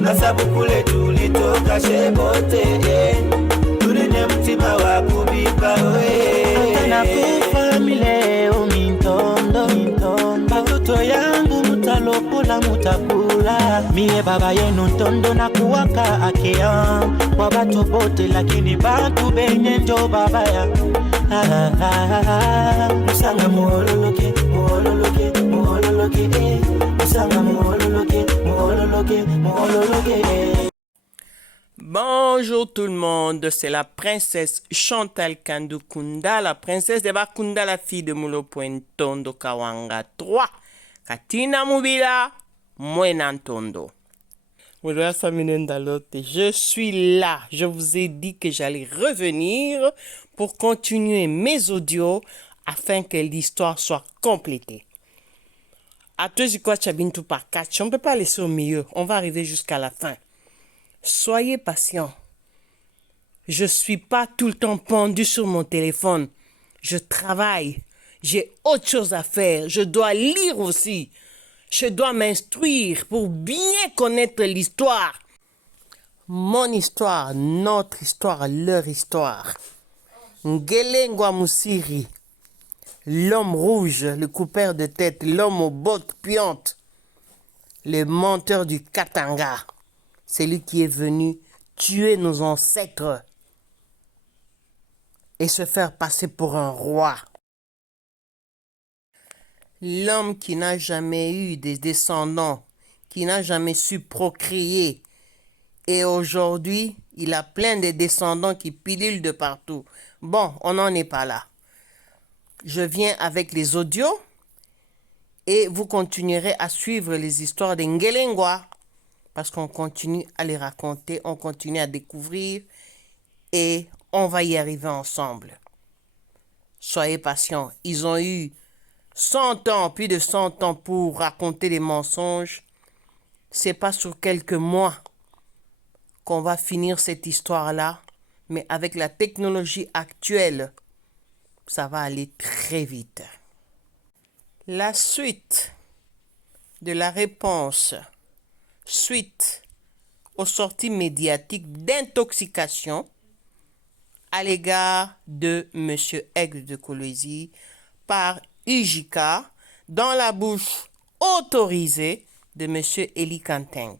Nasabukule tulitoka shebote tuline mtima wa kubipa we nakufa mileo mintondo batoto yangu mutalopola mutakula mie baba yenu ntondo na kuwaka akea kwa batu bote lakini batu benye njo baba ya musanga muhololoke muhololoke muhololoke musanga muhololoke muhololoke muhololoke. Bonjour tout le monde, c'est la princesse Chantal Kandukunda, la princesse de Bakunda, la fille de Mulo Pointondo Kawanga 3. Katina Mubila, Mwenantondo. Je suis là, je vous ai dit que j'allais revenir pour continuer mes audios afin que l'histoire soit complétée. À tous y quoi Chabintou par 4, on ne peut pas laisser au milieu, on va arriver jusqu'à la fin. Soyez patient. Je ne suis pas tout le temps pendu sur mon téléphone. Je travaille. J'ai autre chose à faire. Je dois lire aussi. Je dois m'instruire pour bien connaître l'histoire. Mon histoire, notre histoire, leur histoire. Ngelengwa Musiri, l'homme rouge, le coupeur de tête, l'homme aux bottes puantes, le menteur du Katanga. C'est lui qui est venu tuer nos ancêtres et se faire passer pour un roi. L'homme qui n'a jamais eu des descendants, qui n'a jamais su procréer. Et aujourd'hui, il a plein de descendants qui pilulent de partout. Bon, on n'en est pas là. Je viens avec les audios et vous continuerez à suivre les histoires de Ngelengwa. Parce qu'on continue à les raconter, on continue à découvrir et on va y arriver ensemble. Soyez patients. Ils ont eu 100 ans, plus de 100 ans pour raconter des mensonges. C'est pas sur quelques mois qu'on va finir cette histoire-là, mais avec la technologie actuelle, ça va aller très vite. La suite de la réponse suite aux sorties médiatiques d'intoxication à l'égard de M. Aigle de Kolwezi par IJK dans la bouche autorisée de M. Eli Kanteng.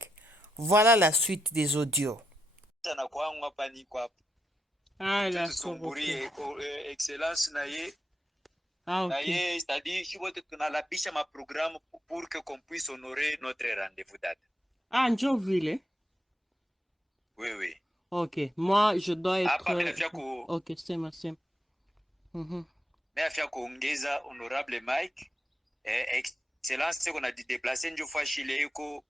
Voilà la suite des audios. Ah, là, excellence naye. Ah, ok. C'est-à-dire qu'il faut que nous la ma programme pour qu'on puisse honorer notre rendez-vous date. Ah, Njovile. Oui, oui. Ok, moi je dois être... Ok, c'est merci. Mais afia kuongeza honorable Mike, excellence c'est qu'on a dit déplacer une fois Chile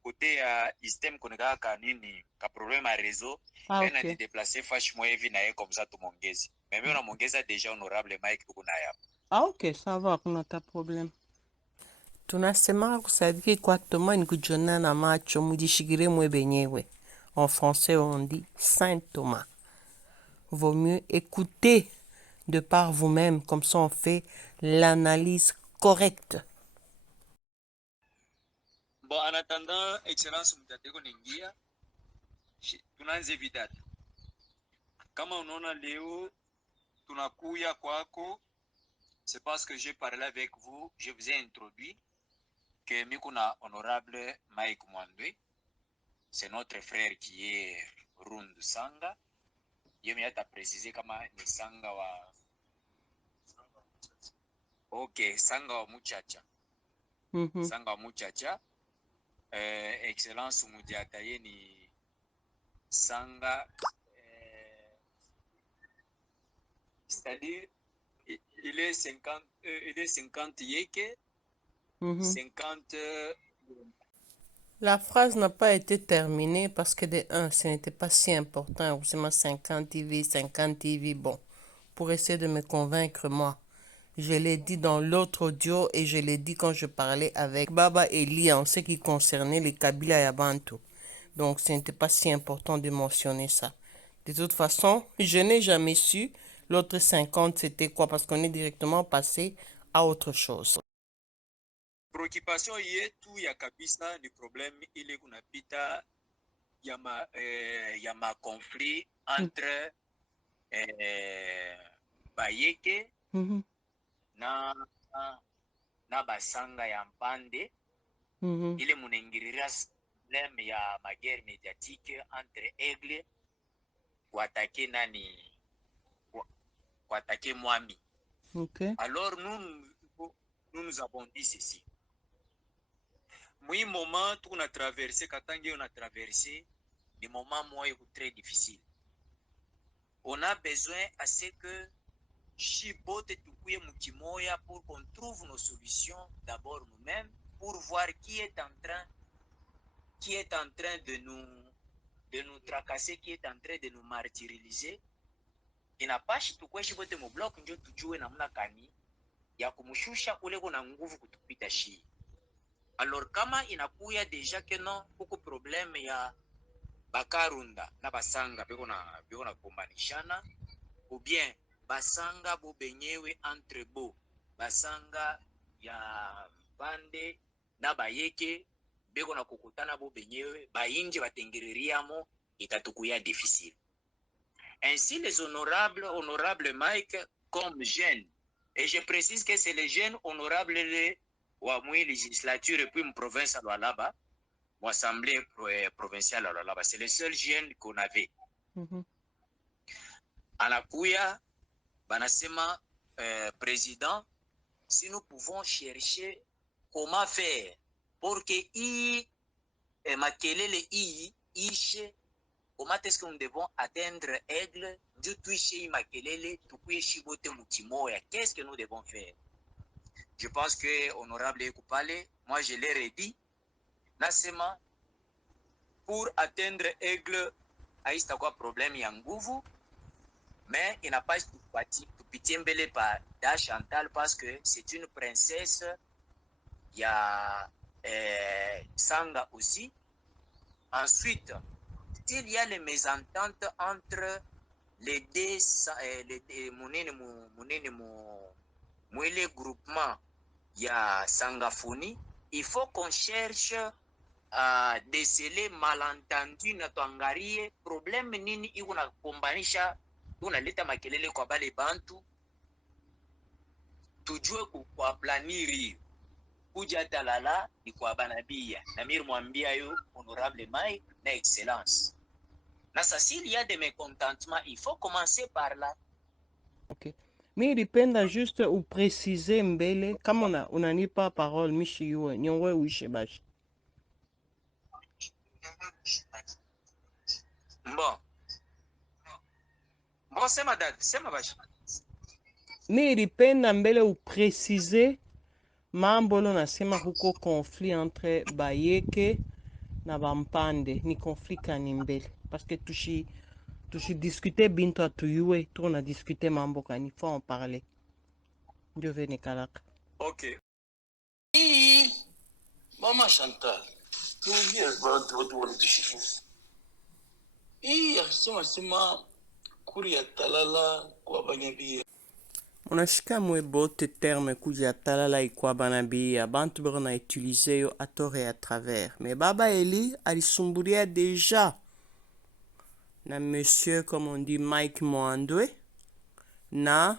côté à système qu'on a kanini ka problème à réseau, ah, on a dit déplacer fash moi hivi na comme ça tout mongezi. Mais on a mongeza déjà honorable Mike kuna ya. Ah, ok, ça va, kuna ta problème. Tunasema kusadiki kwa toma nikujona na macho mujishigire mwe benyewe. En français, on dit Saint Thomas. Vaut mieux écouter de par vous-même, comme ça on fait l'analyse correcte. Bon, en attendant, Excellence Mtateko Nengia, tunaanze vidata. Kama unaona leo tunakuya kwako, c'est parce que j'ai parlé avec vous, je vous ai introduit que Mikuna honorable Mike Mwandwe, c'est notre frère qui est Rundu Sanga. Yemi ata préciser kama ni Sanga wa OK, Sanga wa Muchacha. Sanga wa Muchacha. Excellence Mudiata ye ni Sanga c'est-à-dire il est 50 yeke 50 La phrase n'a pas été terminée parce que de 1, ce n'était pas si important. Seulement 50 TV, bon. Pour essayer de me convaincre, moi. Je l'ai dit dans l'autre audio et je l'ai dit quand je parlais avec Baba Eli en ce qui concernait les Kabila et Abantu. Donc, ce n'était pas si important de mentionner ça. De toute façon, je n'ai jamais su l'autre 50 c'était quoi parce qu'on est directement passé à autre chose. Préoccupation yetu ya kabisa ni problème ile kunapita ya ma conflit entre bayeke na na basanga ya mpande ile munengiriria problème ya maguerre médiatique entre aigle kuatake nani kuatake mwami. Okay. Alors nous avons dit ceci. Moi moment tout on a traversé katangi on a traversé des moments moi très difficiles. On a besoin à ce que Chibote tukuye mukimoya pour qu'on trouve nos solutions d'abord nous-mêmes pour voir qui est en train de nous tracasser, qui est en train de nous martyriser. Inapashi tukuye Chibote mu block njo tujue namna kani ya kumushusha ule kuna nguvu kutupita shi. Alors kama inakuya deja que non kuko problème ya bakarunda na basanga beko na kumbanishana ou bien basanga bo benyewe entre bo basanga ya bande na bayeke beko na kukutana bo benyewe bainje batengereriamo itatukuya difficile. Ainsi les honorables Mike comme jeunes, et je précise que c'est les jeunes honorables wa mwi législature et puis une province à Lualaba, ou assemblée provinciale à Lualaba, c'est les seuls jeunes qu'on avait. Anakuya banasema président, si nous pouvons chercher comment faire pour que makelele ishe, comment est-ce que nous devons atteindre aigle, du tuishe makelele, tukuye shibote mutimoya, qu'est-ce que nous devons faire? Je pense que honorable Ekoupale, moi je l'ai redit, nasema pour atteindre aigle, aïsta quoi problème ya nguvu, mais il n'a pas tupitie mbele par Da Chantal parce que c'est une princesse, il y a Sanga aussi. Ensuite, s'il y a les mésententes entre les deux, les groupements, il y a Sangafoni, il faut qu'on cherche à déceler malentendu na tuangarie problème nini iko na kombanisha unaleta makelele kwa bale bantu, tujue kwa planiri kuja talala ni kwa banabia na miri mwambia yo honorable Mike na excellence. Na ça s'il y a des mécontentements, il faut commencer par là. Ok. Mais il dépend juste ou préciser mbele kama unani pas parole mishi yuwe nyongwe uishe bashi. Bon, c'est ma date, c'est ma bashi. Mais il dépend mbele ou préciser mambolo nasema huko conflit entre bayeke na bampande ni conflit kani mbele parce que tushi discuter binto atuyue tu on a discuté mambo kani faut en parler. Dieu veut nikalaka. Ok. Mama Chantal, tuingie watu wanatishifia. Hii akisema kuri ya talala kwa banyabia. Unashika mwebote terme kuja talala ikwa banabia bantu bero na utiliser yo à tort et à travers. Mais Baba Eli alisumburia déjà na monsieur comme on dit Mike Mwandwe na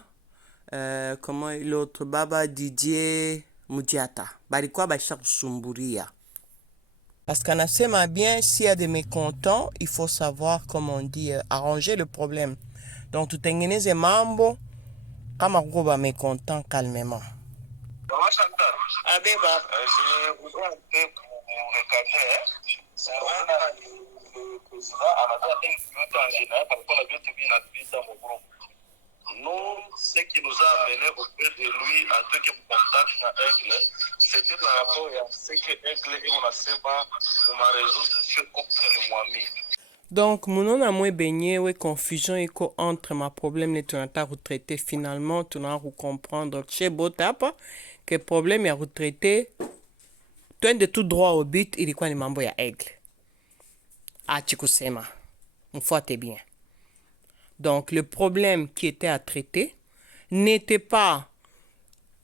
comment l'autre Baba Didier Mudiata balikuwa basha kusumburia. Parce qu'anasema bien s'il y a des mécontents, il faut savoir comment on dit arranger le problème. Donc tutengeneze mambo kama kuko ba mécontent calmement. Mama Chantal. Abeba. Je voudrais un peu pour recadrer. C'est vrai le président a dit en général par rapport à bien tout bien dans mon groupe. Nous, ce qui nous a amené auprès de lui en tant que contact na Aigle, c'était par rapport à ce que Aigle et on a fait pour ma réseau social contre le Mwami. Donc, mon moi benyewe confusion eko entre ma problème les tonata retraité finalement tu n'as comprendre chez Botapa que problème ya retraité toi de tout droit au but ilikuwa ni mambo ya Aigle. Achi kusema. Mfuate bien. Donc, le problème qui était à traiter n'était pas,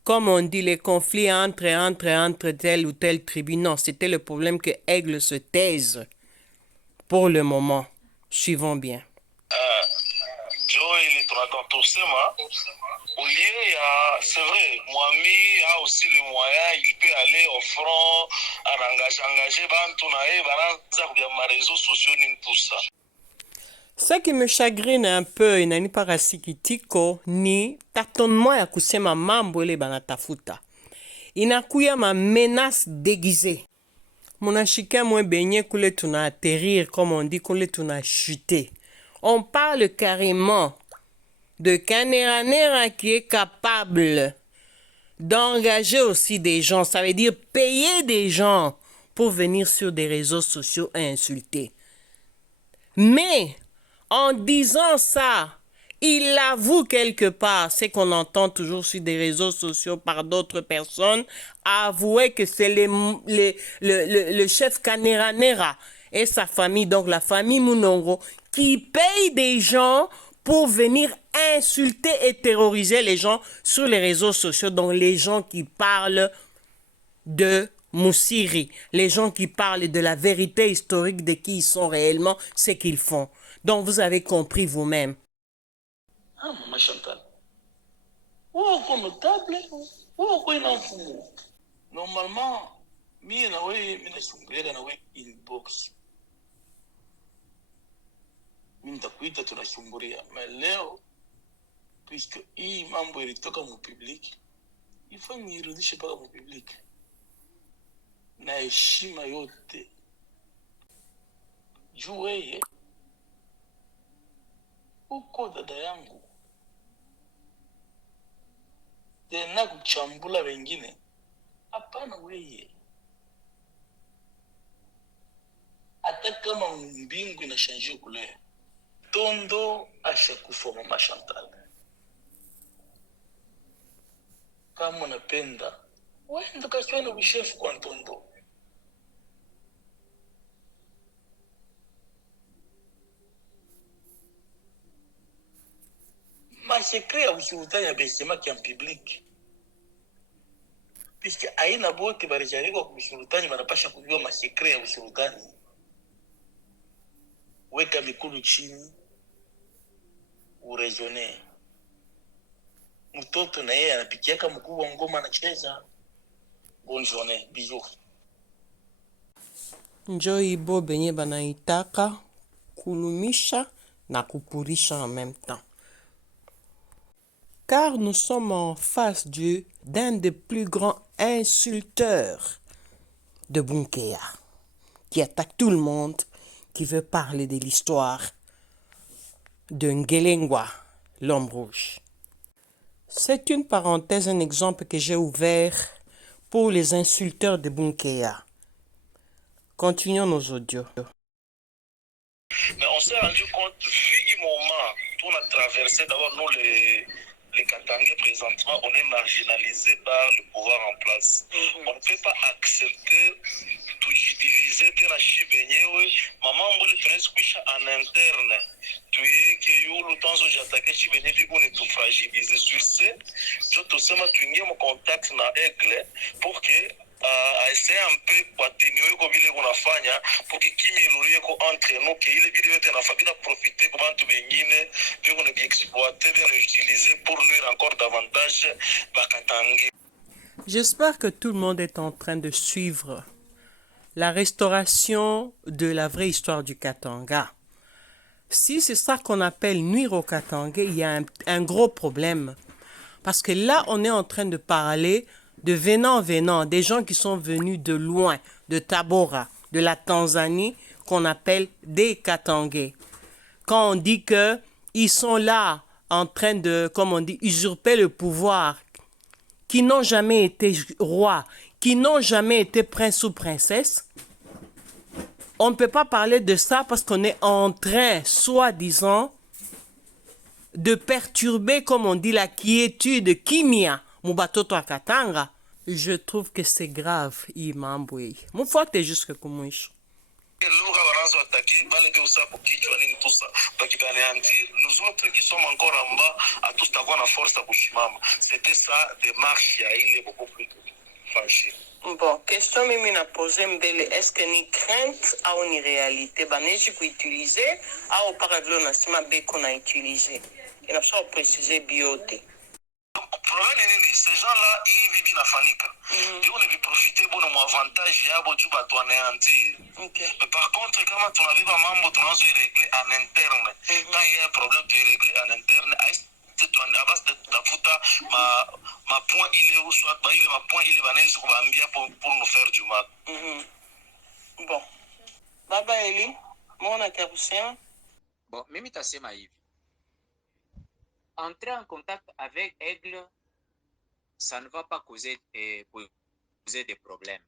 comme on dit, les conflits entre telle ou telle tribu. Non, c'était le problème que Aigle se taise. pour le moment. Suivons bien. Joe ili tunatosema au lieu ya c'est vrai mwami a aussi le moyen il peut aller au front engager bantu na yeye banaanza kuya ma réseaux sociaux ni tout ça. Ce qui me chagrine un peu inani parasikitiko ni tâtonnement ya kusema mambo ile banatafuta. Inakuya ma menace déguisée. Monashika mwe benye kule tuna atterrir comme on dit kule tuna chuter. On parle carrément de Kaneranera qui est capable d'engager aussi des gens. Ça veut dire payer des gens pour venir sur des réseaux sociaux et insulter. Mais en disant ça, il avoue quelque part, c'est qu'on entend toujours sur des réseaux sociaux par d'autres personnes, avouer que c'est le chef Kaneranera et sa famille, donc la famille Munongo, qui paye des gens pour venir insulter et terroriser les gens sur les réseaux sociaux. Donc les gens qui parlent de Moussiri, les gens qui parlent de la vérité historique de qui ils sont réellement, ce qu'ils font. Donc vous avez compris vous-même. Ah, Maman Chantal. Uko notable, uko ina mfumo. Normalement, mimi na wewe mimi nasumbulia na wewe inbox. Mimi nitakuita tunasumbulia. Mais leo puisque hii mambo ilitoka mu public, ifanye irudishe paka mu public. Na heshima yote. Juu wewe uko dada yangu. Tena kuchambula wengine. Hapana wewe. Hata kama mbingu inashanjia kule. Tondo ashakufa Mama Chantal. Kama unapenda, wenda kachana bishefu kwa Tondo. Masekre ya usultani ya besema kia public. Puisque aina bote barijariwa kusultani wanapasha kujua masekre ya usultani. Weka mikulu chini, urezone. Mtoto na yeye anapikiaka mkubwa ngoma anacheza. Bonne journée, bisous. Njo ibo benye banaitaka kulumisha na kupurisha en même temps. Car nous sommes en face d'un des plus grands insulteurs de Bunkea, qui attaque tout le monde, qui veut parler de l'histoire de Ngelengwa, l'homme rouge. C'est une parenthèse, un exemple que j'ai ouvert pour les insulteurs de Bunkea. Continuons nos audios. Mais on s'est rendu compte, vu un moment, tout on a traversé, d'abord nous les Katangais présentement, on est marginalisés par le pouvoir en place. On ne peut pas accepter tout diviser tena chibenyewe maman mbole tunaweza kuisha en interne tuieke yulu tanzo jatake chibenye viko ne tufragiliser sur ce je te sema tuingie mo contact na Aigle pour que essayer un peu kuatténuer ko vile kunafanya pour que kimi elurie ko entre nous que ile vile yote nafabina profiter kwa bantu bengine viko ne exploiter bien utiliser pour nuire encore davantage bakatangi. J'espère que tout le monde est en train de suivre la restauration de la vraie histoire du Katanga. Si c'est ça qu'on appelle nuire au Katanga, il y a un gros problème. Parce que là, on est en train de parler de venant, des gens qui sont venus de loin, de Tabora, de la Tanzanie, qu'on appelle des Katangais. Quand on dit qu'ils sont là en train de, comme on dit, usurper le pouvoir, qui n'ont jamais été rois, qui n'ont jamais été prince ou princesse, on ne peut pas parler de ça parce qu'on est en train, soi-disant, de perturber, comme on dit, la quiétude Kimia, Mubatoto à Katanga. Je trouve que c'est grave, Imamboué. Mon foi, t'es juste que comme nous autres qui sommes encore en bas, à tous avoir la force à Bushimama. C'était ça, démarche, il y a beaucoup plus franchie. Bon, question mimi na pose mbele, est-ce que ni crainte ou ni réalité baneji kuutiliser au mpaka vile unasema beko na utiliser? Inapaswa kuprecise biote. Problème ni nini? Ces gens-là hivi vinafanyika. Ndio ni viprofite bona mu avantage yabo tu bato anéantir. Okay. Mais par contre kama tunaviva mambo tunazo régler en interne. Quand il y a un problème de régler en interne, avance de tafuta ma point ile ou soit ba ile ma point ile banaweza kuambia pour nous faire du mal. Bon. Baba Eli, mona kia kusema? Bon, mimi tasema hivi. Entrer en contact avec Aigle, ça ne va pas causer des problèmes.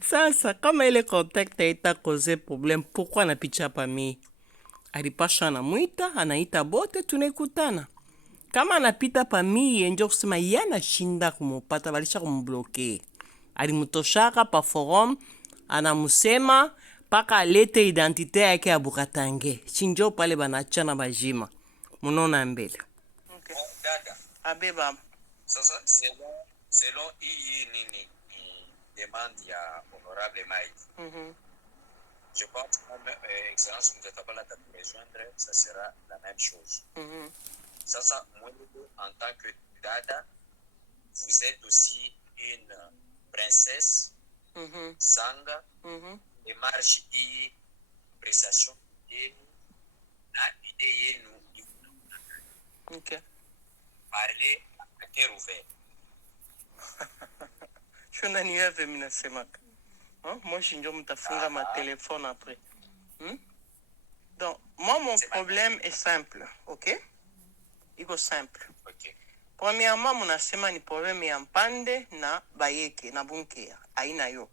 Sasa kama ile contact haita cause problem, pourquoi anapicha pa mimi? Alipasha anamwita, anaita bote tunaikutana. Kama anapita pa mimi ndio kusema yana shinda kumupata, balisha kumbloke. Alimutoshaka pa forum, anamusema paka alete identite yake ya Bukatange. Chinjo pale banachana bajima. Munona mbele. Okay. Dada. Abe baba. Sasa selon hii nini demande ya honorable Mike. Je pense que excellence Mutatabala de nous rejoindre, ça sera la même chose. Sasa moi en tant que dada, vous êtes aussi une princesse. Sanga démarche hii prestation yenu na idée yenu. Okay. Parler à cœur ouvert. Shona ni wewe mimi nasemaka. Moi je ndio mtafunga ma téléphone après. Donc moi mon problème est simple, OK? Iko simple. OK. Premièrement munasema ni problème ya Mpande na Bayeke na Bunkea. Aina yo.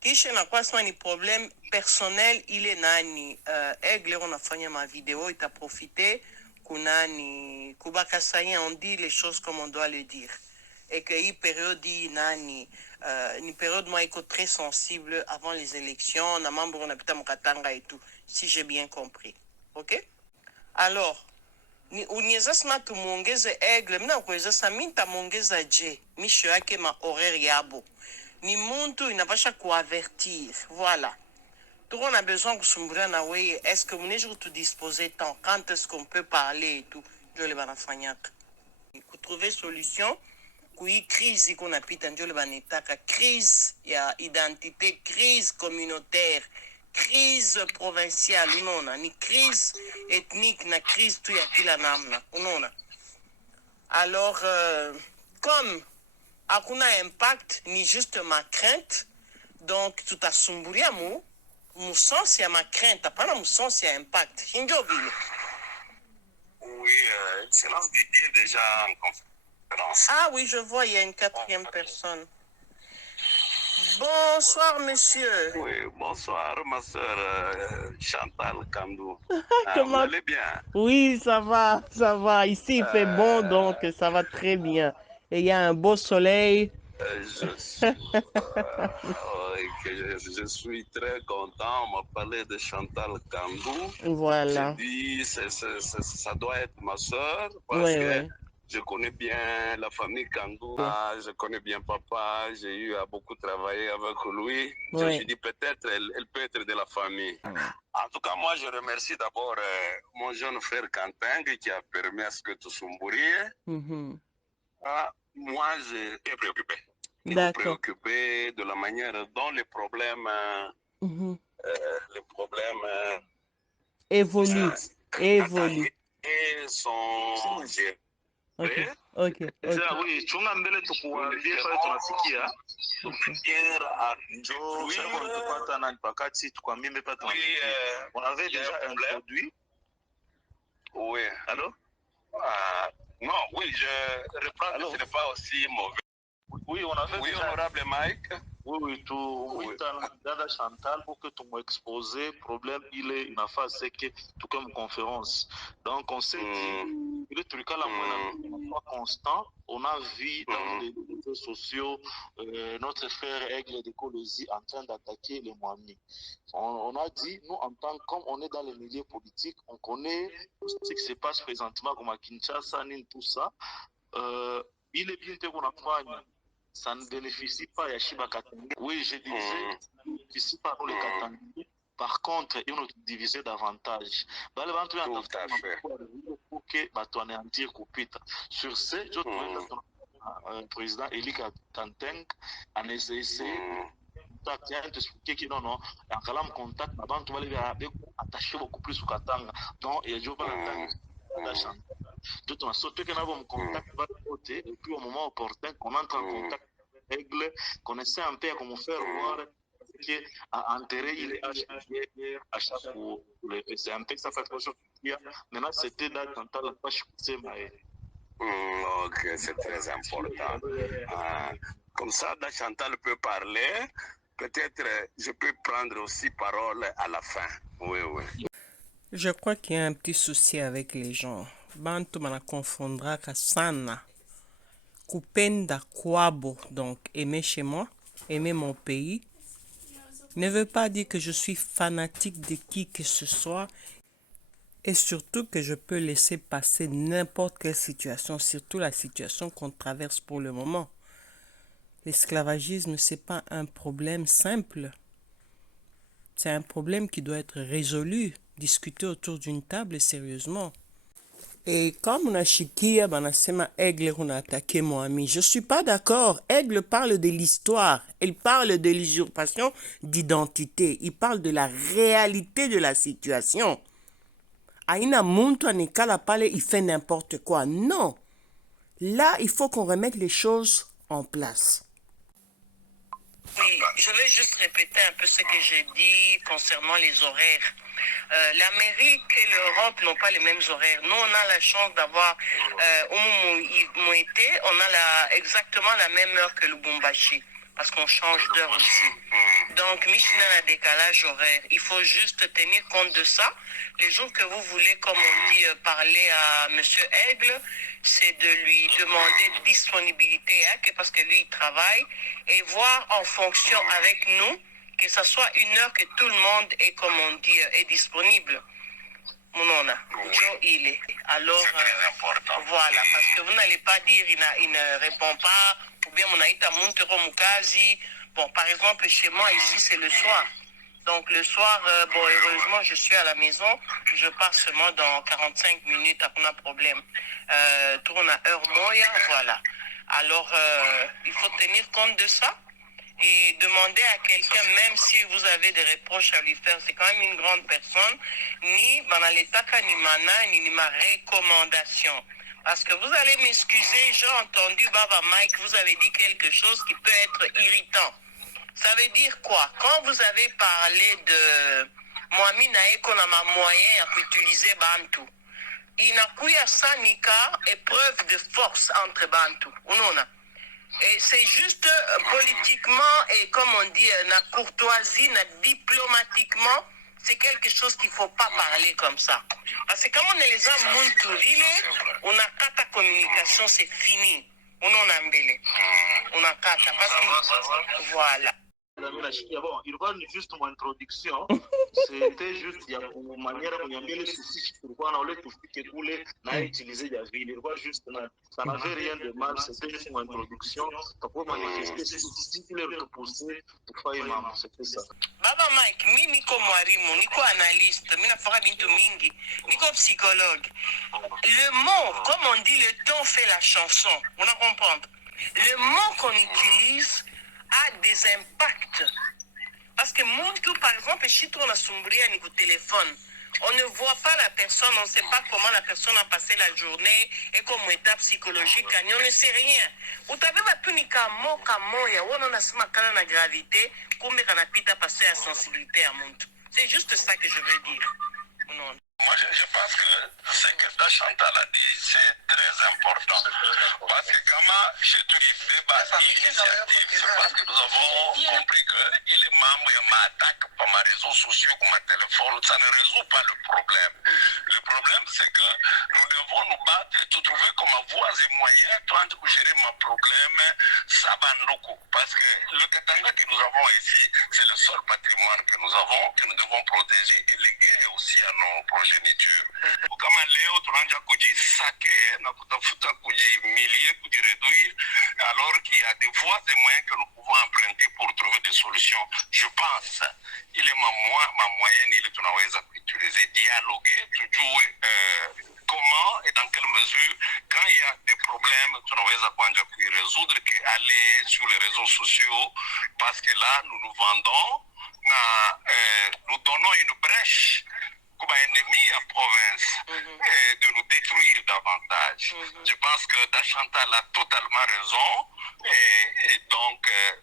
Kisha na kwa sema ni problème personnel ile nani Aigle unafanya ma vidéo ita profiter kunani kubaka sayen on dit les choses comme on doit le dire. Et que hii période nani ni période moi iko très sensible avant les élections na mambo unapita mkatanga et tout, si j'ai bien compris. OK? Alors ni uniweza sema tumuongeze Aigle, mina kuweza sema minta muongeza je misho yake ma horaire yabo ni muntu inapasha kuavertir. Voilà. Donc on a besoin de kusumbulia na weye, est-ce que mnezi kutudisposer temps, quand est-ce qu'on peut parler et tout, ndio le banafanyaka kutrouver solution kui crise iko napita, ndio le banetaka crise ya identité, crise communautaire, crise provinciale, unaona ni crise ethnique na crise tu ya kila namna, unaona. Alors comme hakuna impact ni juste ma crainte, donc tutasumbulia mu sens ya ma crainte, hapana mu sens ya impact. Hinjo vile. Oui, excellence Didier déjà en conférence. Ah oui, je vois, il y a une quatrième personne. Bonsoir, monsieur. Oui, bonsoir, ma soeur Chantal Kandou. Comment vous allez bien? Oui, ça va, ça va. Ici, il fait bon, donc ça va très bien. Et il y a un beau soleil. Je suis très content. On m'a parlé de Chantal Kandou. Voilà. J'ai dit, ça doit être ma soeur parce Oui, que oui. je connais bien la famille Kandou. Je connais bien papa. J'ai eu à beaucoup travailler avec lui. Je me Oui. suis dit, peut-être elle peut être de la famille. En tout cas, moi, je remercie d'abord mon jeune frère Quentin qui a permis à ce que tout s'embrouille. Moi, j'étais préoccupé. D'accord. Préoccupé de la manière dont les problèmes, évoluent. Et sont gérés. Ok. Oui, chunga mbele tukuambie pale tunasikia. Njo sababu tupata na pakati tukwambie pale tunasikia. On avait déjà introduit. Oui. Allô? Non, oui, je reprends que ce n'est pas aussi mauvais. Oui, on avait oui, déjà... honorable Mike. Oui, dada Chantal pour que tu m'exposes problème il est une phase c'est que tout comme conférence. Donc on s'est dit il est le cas la constant, on a vu dans les réseaux sociaux notre frère Aigle de Colosie en train d'attaquer les Moamis. On a dit nous en tant comme on est dans les milieux politiques, on connaît ce qui se passe présentement comme à Kinshasa, tout ça. Il est bien qu'on a ça ne bénéficie pas à Yashiba Katangé. Oui, je disais, ça ne bénéficie pas pour les Katangé. Par contre, ils ont divisé davantage. Tout à fait. Pour que tu anéantir Kupita. Sur ce, je trouve que le président Eli Kanteng a essayé expliquer que non, en calam contact, avant tu vas les attacher beaucoup plus au Katanga. Donc, il y a du tout en sauté que nous avons contact et puis au moment opportun, qu'on entre en contact avec règles, qu'on essaie un peu comment faire voir que à enterrer il est à chaque fois. C'est un peu ça fait toujours. Maintenant, c'était dans la page c'est Ok, c'est très important. Comme ça, Chantal peut parler. Peut-être je peux prendre aussi parole à la fin. Oui, oui. Je crois qu'il y a un petit souci avec les gens. Bantu mana confondra kasana. Kupenda kwabo, donc aimer chez moi, aimer mon pays, ne veut pas dire que je suis fanatique de qui que ce soit et surtout que je peux laisser passer n'importe quelle situation, surtout la situation qu'on traverse pour le moment. L'esclavagisme, c'est pas un problème simple. C'est un problème qui doit être résolu, discuté autour d'une table sérieusement. Et comme on a chiquia, banasema Aigle, on a attaqué mon ami. Je suis pas d'accord. Aigle parle de l'histoire. Il parle de l'usurpation d'identité. Il parle de la réalité de la situation. Aina muntu anikala pale, il fait n'importe quoi. Non. Là, il faut qu'on remette les choses en place. Oui, je vais juste répéter un peu ce que j'ai dit concernant les horaires. L'Amérique et l'Europe n'ont pas les mêmes horaires. Nous, on a la chance d'avoir, on a exactement la même heure que le Lubumbashi, parce qu'on change d'heure aussi. Donc, Michel a un décalage horaire. Il faut juste tenir compte de ça. Les jours que vous voulez, comme on dit, parler à M. Aigle, c'est de lui demander de disponibilité, hein, parce que lui, il travaille, et voir en fonction avec nous, que ce soit une heure que tout le monde est, comme on dit, est disponible. Monona, il est. Alors, voilà, parce que vous n'allez pas dire il ne répond pas, ou bien mon aïta Muntero Mukazi. Bon, par exemple, chez moi, ici, c'est le soir. Donc, le soir, bon, heureusement, je suis à la maison. Je pars seulement dans 45 minutes, pas de problème. Tourne à heure moya, voilà. Alors, il faut tenir compte de ça et demander à quelqu'un, même si vous avez des reproches à lui faire, c'est quand même une grande personne, ni Banalitaka, ni Mana, ni ma recommandation. Parce que vous allez m'excuser, j'ai entendu Baba Mike, vous avez dit quelque chose qui peut être irritant. Ça veut dire quoi? Quand vous avez parlé de Moamina qu'on a ma moyen à utiliser Bantu, inakuya sanika épreuve de force entre Bantu. Unona. Et c'est juste politiquement et comme on dit, na courtoisie, na diplomatiquement, c'est quelque chose qu'il ne faut pas parler comme ça. Parce que quand on est les hommes Muntuvile, on a kata communication, c'est fini. On a mbele. On a kata. Parce que, voilà. Bon, il va juste mon introduction. C'était juste une manière de me dire ceci pourquoi on a tout coulé n'a utilisé la ville. Il va juste ça n'avait rien de mal. C'était juste mon introduction pour manifester si il est repoussé pour faire imam. C'était ça. Baba Mike, mi niko mwarimu, niko analyste, mi nafaka bintu mingi, niko psychologue. Le mot, comme on dit, le ton fait la chanson. On a comprendre. Le mot qu'on utilise a des impacts. Parce que Muntu, par exemple, si on a sombré à niveau téléphone, on ne voit pas la personne, on ne sait pas comment la personne a passé la journée et comme état psychologique, on ne sait rien. Vous avez pas pu ni kamoya, ou on a sima kala na gravité, comme on a pu passer la sensibilité à Muntu. C'est juste ça que je veux dire. Non. Moi, je pense que ce que Chantal a dit, c'est très important. Parce que comment j'ai tout dit débat initiative, c'est parce que nous avons compris qu'il est membre et m'attaque par mes réseaux sociaux, par ma téléphone. Ça ne résout pas le problème. Le problème, c'est que nous devons devons nous battre et tout trouver comme voies et moyens pour gérer mon problème Sabandoko. Parce que le Katanga que nous avons ici, c'est le seul patrimoine que nous avons, que nous devons protéger et léguer aussi à nos progénitures. Kama leo tunaanza kujisake na kutafuta kujimilie, kujiréduire, alors qu'il y a des voies et moyens que nous pouvons emprunter pour trouver des solutions. Je pense, il est ma moyenne, il est tunaweza utiliser, dialoguer, tujue comment et dans quelle mesure, quand il y a des problèmes, tunaweza kuanja résoudre, qu'aller sur les réseaux sociaux, parce que là, nous nous vendons, nous donnons une brèche comme ennemi à province de nous détruire davantage. Je pense que Dachantal a totalement raison et donc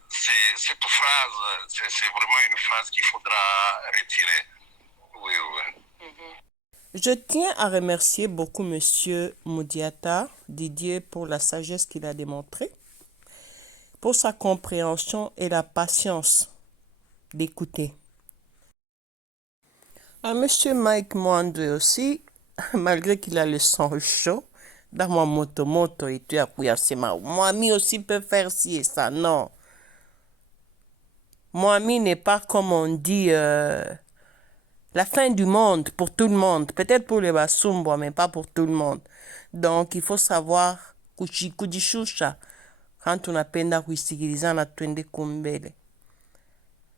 cette phrase, c'est vraiment une phrase qu'il faudra retirer. Oui, oui. Je tiens à remercier beaucoup Monsieur Moudiata Didier pour la sagesse qu'il a démontrée, pour sa compréhension et la patience d'écouter. À Monsieur Mike Mwandwe aussi, malgré qu'il a le sang chaud, dans mon moto et tu as kuyasema, Mwami aussi peut faire ci et ça. Non. Mwami n'est pas comme on dit la fin du monde pour tout le monde. Peut-être pour les Basumbo, mais pas pour tout le monde. Donc il faut savoir kujishusha quand tunapenda kuisikiliza na twende kumbele.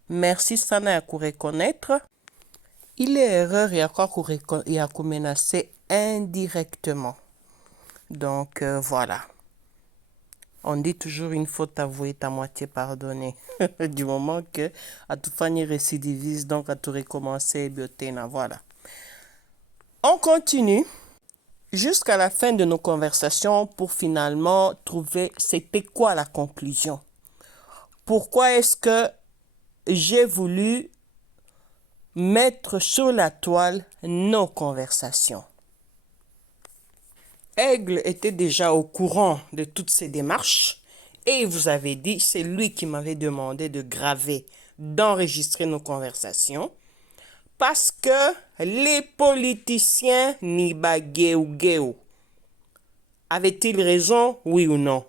Merci sana ya kureconnaître. Il est erreur et à menacer indirectement. Donc, voilà. On dit toujours une faute avouée est à moitié pardonnée. Du moment que à tout finir récidivise, donc à tout recommencer, biotena, voilà. On continue jusqu'à la fin de nos conversations pour finalement trouver c'était quoi la conclusion. Pourquoi est-ce que j'ai voulu mettre sur la toile nos conversations? Aigle était déjà au courant de toutes ces démarches et il vous avait dit, c'est lui qui m'avait demandé de graver, d'enregistrer nos conversations parce que les politiciens n'y bagueu. Avaient-ils raison, oui ou non?